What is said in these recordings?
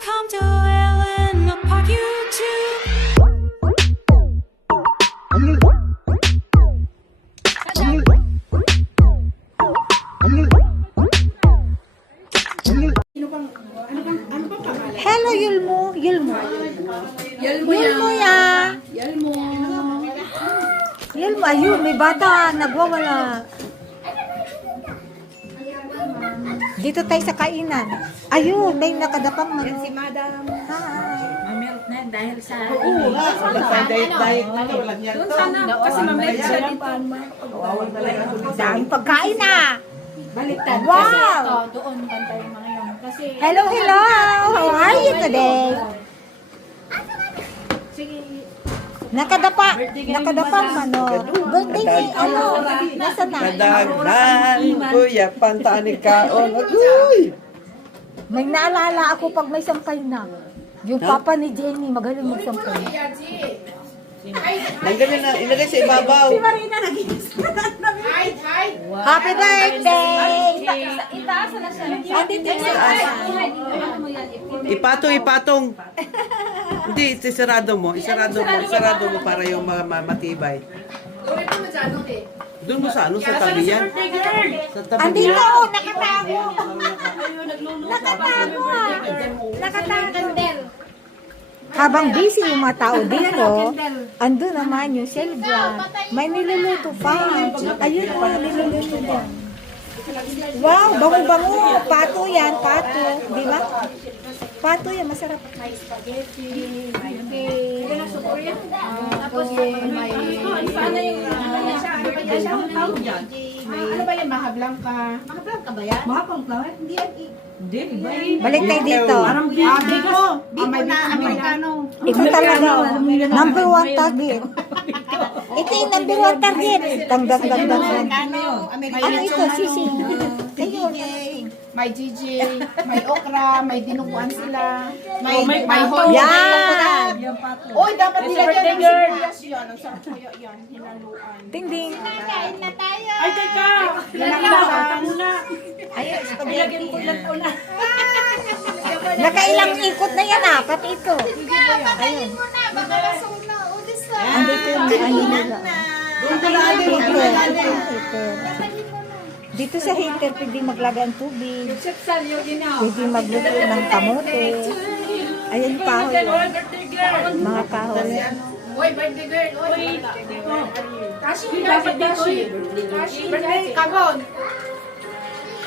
Welcome to Ellen Park YouTube. Hello, Yulmo. Yulmo. Yelmo Yulmo ya. Yelmo. Yulmo, ayun, may bata. Nagwawala. Dito tayo sa kainan. Ayun, may nakadapang Yan si manok. Madam. Hi. Mamelt na dahil sa... Diet na to, walang yan Doon to. sana, kasi mamelt siya dito. Kawawan talaga ako dito. Daming pagkain na. Baliktad. Wow! Kasi ito, doon bantay yung mga yun. Kasi... Hello, hello. How are you today? Sige. Nakadapang manok. Birthday ni ano? Nasa na? Kadaghan, kuya, pantaan ni kaon. Agoy! May naalala ako pag may sampay na. Yung papa ni Jenny, magaling magsampay. Nanggalan na, ilagay sa ibabaw. Happy birthday! Andito Ipatong. Hindi, isarado mo mo para yung matibay. Doon mo sa ano, sa tabi yan. Sa tabi Andito, niya. oh, nakatago. Nakatago ah. Nakatago. Habang busy yung mga tao dito, ando naman yung celebrant. May niluluto pa. Ayun o, niluluto yan. Wow, bango-bango. Pato yan, pato. Di ba? Pato yan, masarap. May spaghetti, may tapos may... Paano yung... Ano ba yan? Mahablang ka? Mahablang ka ba yan? Mahablang ka? Hindi yan. Balik tayo dito. Biko. Biko na Amerikano. Ito talaga, number one target. Ito yung number one target. Dang. Ano ito, sisi? Ayun. May GJ, may okra, may dinuguan sila, may hoy. Yan. Oy, dapat nilagyan ng sibuyas yan. Ang sarap kaya yan, hinaluan. Ding. Ay, teka! Hinaluan. Ayun, spaghetti. Nakailang ikot na yan ah, pati ito. Ayun. Andito yung ano nila. Heater. Dito sa heater, pwede maglaga ng tubig. Pwede magluto ng kamote. Ayan yung kahoy. Mga kahoy. Oy, birthday girl! Oy! Kashi, dapat kashi. Birthday, kagon!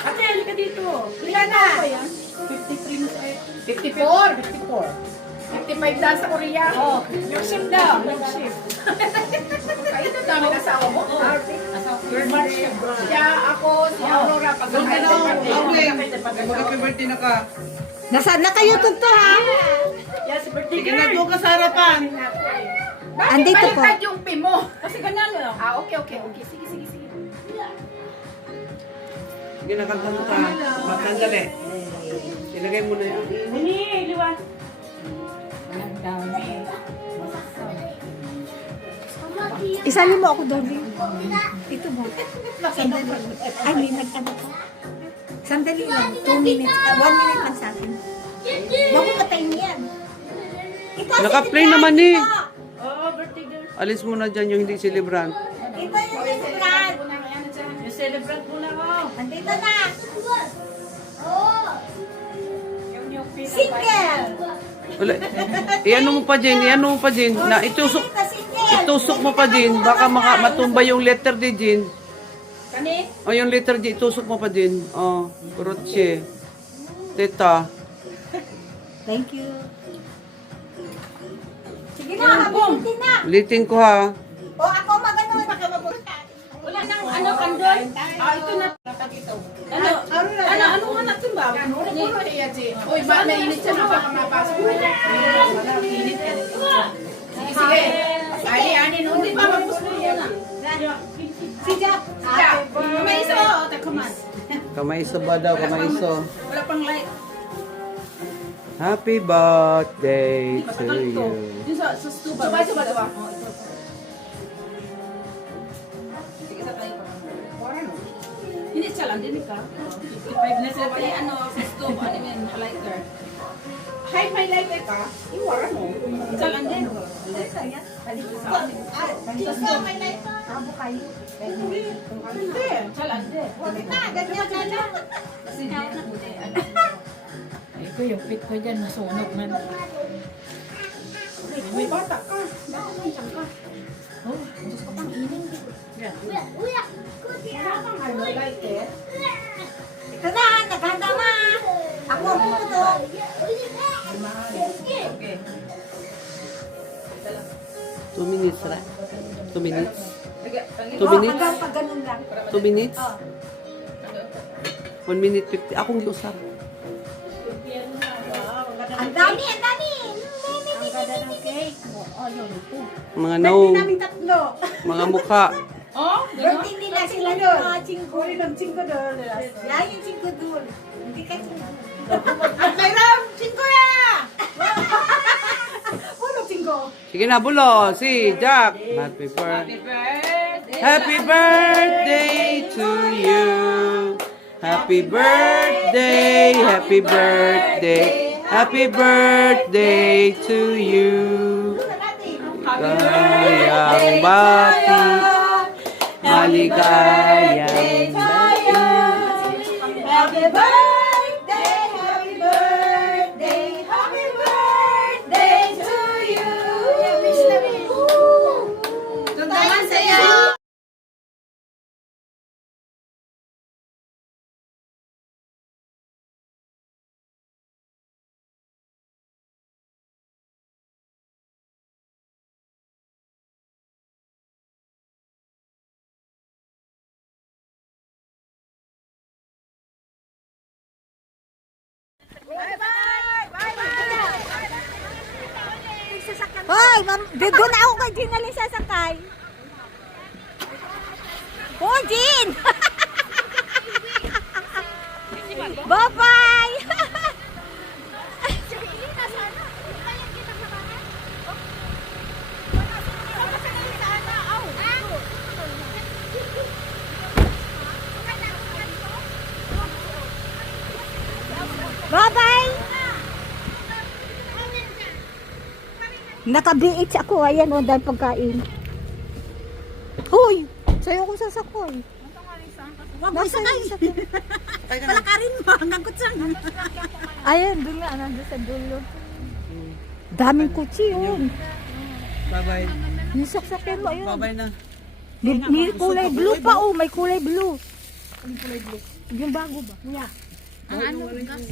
Ate, halika dito. Ilan na? 54? 55 daw sa Korea. Oh, yung ship daw. Kayo na dami na sa ako mo? Siya, ako, si Aurora. Mag-happy birthday na ka. Nasaan na kayo to ha? Yes, birthday Sige na doon ka sa harapan. Andito po. Baliktad yung pin mo. Kasi ganyan lang. Ah, okay. Sige. Sige na, kanta mo ka. Matandali. Ilagay mo na yun. Isali mo ako doon. Ito mo. Sandali. Ay, may nag-ano pa. Sandali lang. 2 minutes. 1 minute lang sa akin. Bago patayin yan. Ito, Naka-play naman eh. Oo, birthday girl. Alis mo na dyan yung hindi celebrant. Ito yung celebrant. Yung celebrant mo na ako. Andito na. Single. Wala. Iano mo pa dyan, Na itusok mo pa din. Baka matumba yung letter D din. Kani? O yung letter D, itusok mo pa din. O, kurotse. Teta. Thank you. Sige na, habilitin na. Ulitin ko ha. O ako magano. Wala nang ano, kandol? Ah, ito na. Ano nga natin ba? Uy, ba, mainit siya na baka mapasok mo. Init ka. Sige. Ani, hindi pa mapos mo na. Si Jack. May isa, come on. Kamaiso ba daw, kamaiso? Wala pang light. Happy birthday to you. Yung sa stuba. Suba. Sige, sa tayo pa. Hindi siya lang, din ka. 55 na sila. Ano, sa stove, ano yun, lighter. Hay may light ka? Iwara mo. Jalan din. Hindi. Jalan din. Ito yung fit ko dyan, nasunog man. May bata ka. Bakit nandiyan ka? Oh, Diyos ko pang ining. Wala kang highlight eh. Ito na, naganda ma. Ako ang puto. Okay. 2 minutes, right? 2 minutes? 2 Oh, minutes? hanggang pag ganun lang. 2 minutes? 1 minute 50. Akong giusap. Ang dami, ang dami. Ang ganda ng cake. Oh, yun ito. Mga naong, Namin tatlo. mga mukha. Oh, Birthday nila sila doon. Uri ng chingko doon. Yan yung chingko doon. Hindi ka chingko. Mayroon! Cinco ya! Ulo chingko. Sige na, bulo. Si Jack. Happy birthday. Happy birthday to you. Happy birthday. Happy birthday. Happy birthday to you. Maligayang bati. Maligayang bati. Happy birthday, happy birthday, happy birthday to you. Tundangan sa'yo! Hoy, doon na ako kay Jean na lang sasakay. Oh, Jean! Bye-bye! Bye-bye! Naka-BH ako. Ayan o, dahil pagkain. Hoy! Sa'yo ko sasakoy. Huwag mo isakay. Palakarin mo. Hanggang kutsang. Ayan, doon nga. Nandun sa dulo. Daming kutsi yun. Bye-bye. Yung saksakin mo yun. Bye-bye na. May kulay blue pa oh. May kulay blue. Anong kulay blue? Yung bago ba? Kuya. Ang ano, gas.